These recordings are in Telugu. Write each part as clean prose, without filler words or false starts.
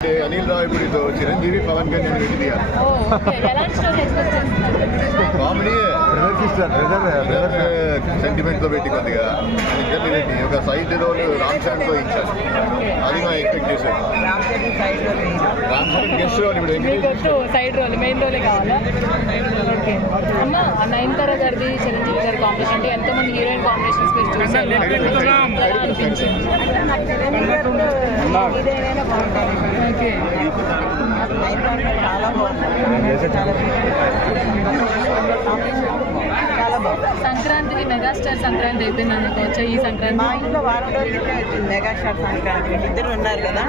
అనిల్ రావిపూడితో చిరంజీవి పవన్ కళ్యాణ్ పెట్టి తీయాలి. కామెడీ సెంటిమెంట్ తో పెట్టి కొద్దిగా ఇద్దరిని పెట్టి ఒక సైడ్ రోల్ రామ్ చరణ్ తో ఇచ్చారు. అది మనం ఎక్స్పెక్ట్ చేసాం. రామ్ చరణ్ గెస్ట్ రోల్ ఇప్పుడు సైడ్ రోల్ మెయిన్ రోలే కావాలా? అమ్మ నయనతార గారిది చిరంజీవి గారి కాంబినేషన్ అంటే ఎంతో మంది హీరోయిన్ కాంబినేషన్స్ మీరు చూసారు. చాలా బాగుంది. సంక్రాంతికి మెగాస్టార్ సంక్రాంతి అయిపోయింది అనుకోవచ్చు. ఈ సంక్రాంతి మా ఇంట్లో వారం రోజులకే వచ్చింది మెగాస్టార్ సంక్రాంతి. ఇద్దరు ఉన్నారు కదా,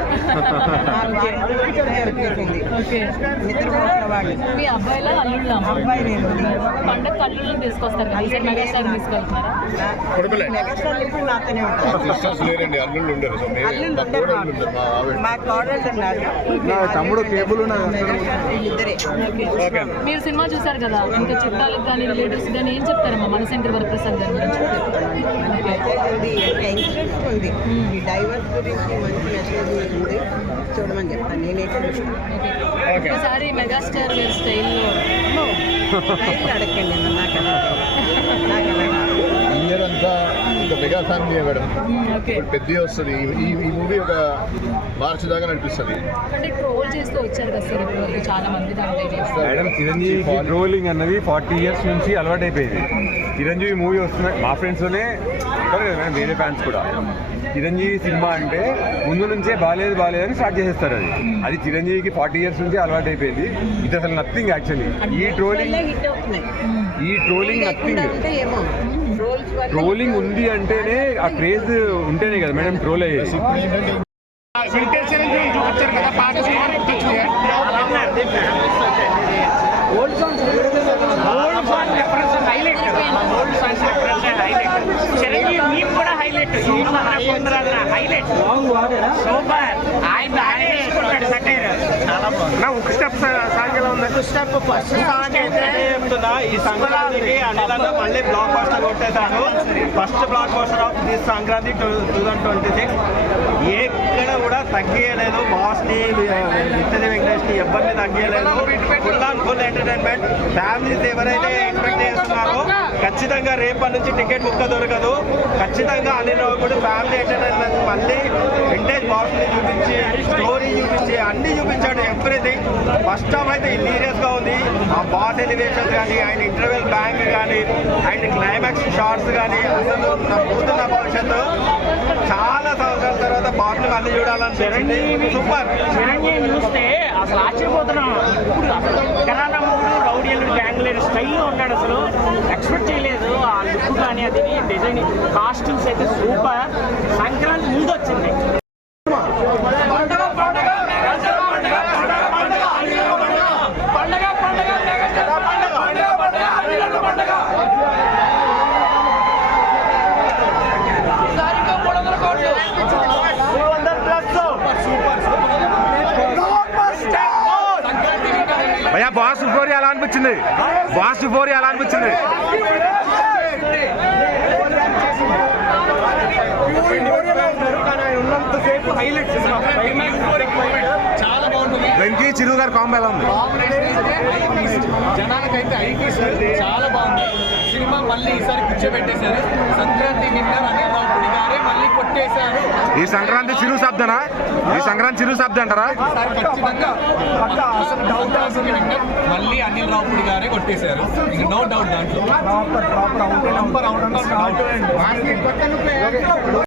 వచ్చేసింది. నిద్రపోతున్న వాళ్ళు మీ అబ్బాయిలో అల్లుళ్ళు అబ్బాయి నేను పండగ అల్లుళ్ళని తీసుకొస్తారు కదా, ఈసారి మెగాస్టార్ తీసుకెళ్తున్నారా? మెగాస్టార్ ఎప్పుడు నాతోనే ఉంటారు. అల్లుళ్ళు ఉండరు. మా కోడళ్ళు ఉన్నారు, తమ్ముడు కేబుల్ ఇద్దరే. మీరు సినిమా చూసారు కదా, ఇంకా చుట్టాలకు కానీ రిలేటివ్స్ కానీ ఏం చెప్తారమ్మా మనశంకర్ వరప్రసాద్ గారి గురించి? ఇన్సూరెన్స్ ఉంది, ఈ డైవర్స్ గురించి మంచి మెసేజ్ ఉంది, చూడమని చెప్తాను. నేనైతే ఒకసారి మెగాస్టార్ గారి స్టైల్లో అడగండి. ఇయర్ అంతా ఒక మెగా ఫ్యామిలీ మేడం. పెద్ద వస్తుంది ఈ మూవీ ఒక మార్చి దాకా నడిపిస్తుంది. అంటే ట్రోల్ చేస్తూ వచ్చారు కదా సార్ ఇప్పుడు చాలా మంది మేడం. చిరంజీవి ట్రోలింగ్ అన్నది 40 years నుంచి అలవాటు అయిపోయింది. చిరంజీవి మూవీ వస్తున్నాయి మా ఫ్రెండ్స్లోనే ఉంటారు కదా మేడం, వేరే ఫ్యాన్స్ కూడా. చిరంజీవి సినిమా అంటే ముందు నుంచే బాగాలేదని స్టార్ట్ చేసేస్తారు. అది చిరంజీవికి 40 years నుంచి అలవాటు అయిపోయింది. ఇది అసలు నథింగ్ యాక్చువల్లీ. ఈ ట్రోలింగ్ నథింగ్. ట్రోలింగ్ ఉంది అంటేనే ఆ క్రేజ్ ఉంటేనే కదా మేడం ట్రోల్ అయ్యేది. ఒక స్టెప్ సాంగ్ ఎలా ఉంది? స్టెప్ ఫస్ట్ సాంగ్ అయితే చెప్తున్నా, ఈ సంక్రాంతికి అనిల్ మళ్ళీ బ్లాక్ బస్టర్ కొట్టేశాడు. First block buster of this Sankranti 2026. ఎక్కడ కూడా తగ్గలేదు. బాస్ని నిత్య వెంకటేష్ని ఎవరిని తగ్గలేదు. Full and full entertainment. Families ఎవరైతే ఎక్స్పెక్ట్ చేస్తున్నారో ఖచ్చితంగా రేపటి నుంచి టికెట్ బుక్ దొరకదు. ఖచ్చితంగా అనిల్ రావిపూడి ఫ్యామిలీ ఎంటర్టైన్మెంట్ మళ్ళీ వింటేజ్ బాస్ని చూపించి స్టోరీ చూపించి అన్ని చూపించాడు. ఎవ్రీథింగ్ ఫస్ట్ హాఫ్ అయితే సీరియస్గా ఉంది. ఆ బాస్ ఎలివేషన్స్ కానీ, ఆయన ఇంటర్వెల్ బ్యాంక్ కానీ, ఆయన క్లైమాక్స్ షార్ట్స్ కానీ, అసలు నా పోతున్న భవిష్యత్తు చాలా సంవత్సరాల తర్వాత బాస్ని మళ్ళీ చూడాలని సూపర్. చిరంజీవి చూస్తే అసలు ఆశ్చర్యపోతున్నాం. ఇప్పుడు అసలు కరానా మూడు రౌడీ ఎల్లుడు గ్యాంగ్ లేడు స్టైల్లో ఉన్నాడు. అసలు ఎక్స్పెక్ట్ చేయలేదు ఆ లుక్ కానీ, అది డిజైన్, కాస్ట్యూమ్స్ అయితే సూపర్. సంక్రాంతి ముందు వచ్చింది. భయ్యా బాస్ ఫోర్ ఎలా అనిపించింది? బాస్ ఫోర్ ఎలా అనిపించింది? వెంకీ చిరు గారు కాంబో ఎలా ఉంది? జనాలకైతే చాలా బాగుంది సినిమా. మళ్ళీ ఈసారి కూర్చోబెట్టేశారు. సంక్రాంతి విన్నర్ అనిల్ రావిపూడి గారే మళ్ళీ కొట్టేశారు. ఈ సంక్రాంతి చిరు శబ్దనా? ఈ సంక్రాంతి చిరు శబ్దం అంటారా? ఖచ్చితంగా మళ్ళీ అనిల్ రావిపూడి గారే కొట్టేశారు. నో డౌట్ దాంట్లో.